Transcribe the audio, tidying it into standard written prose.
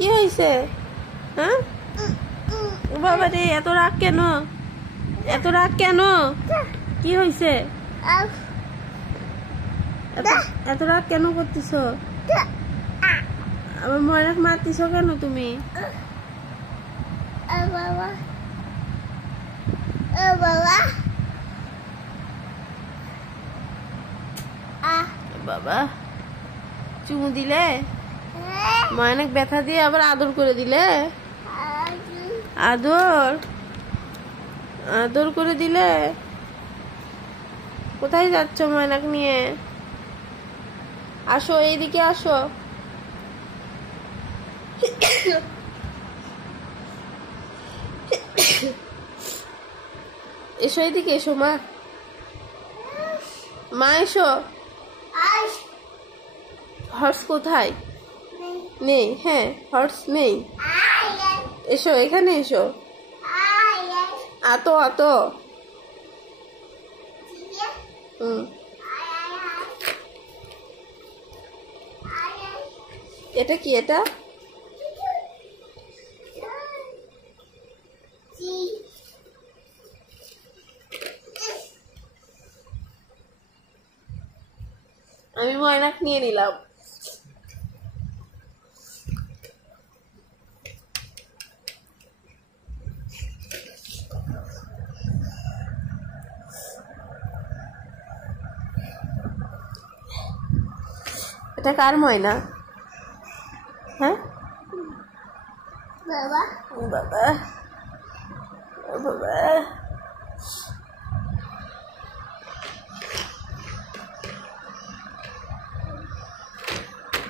কি হয়েছে? হ্যাঁ বাবা রে, এত রাগ কেন? এত রাগ কেন? কি হয়েছে? এত রাগ কেন করতেছ? আমার ময়নাক মারতেছ কেন তুমি? বাবা চুমু দিলে, ময়নাক ব্যথা দিয়ে আবার আদর করে দিলে। আদর আদর করে দিলে। কোথায় যাচ্ছ ময়নাক নিয়ে? আসো, এইদিকে আসো। এসো, এইদিকে এসো মা। মা এসো। হর্স কোথায়? নেই। হ্যাঁ, হর্স নেই। এসো, এখানে এসো। আতো আতো। এটা কি? এটা আমি ময়নাক নিয়ে নিলাম। এটা কার ময়না? হ্যাঁ বাবা বাবা বাবা।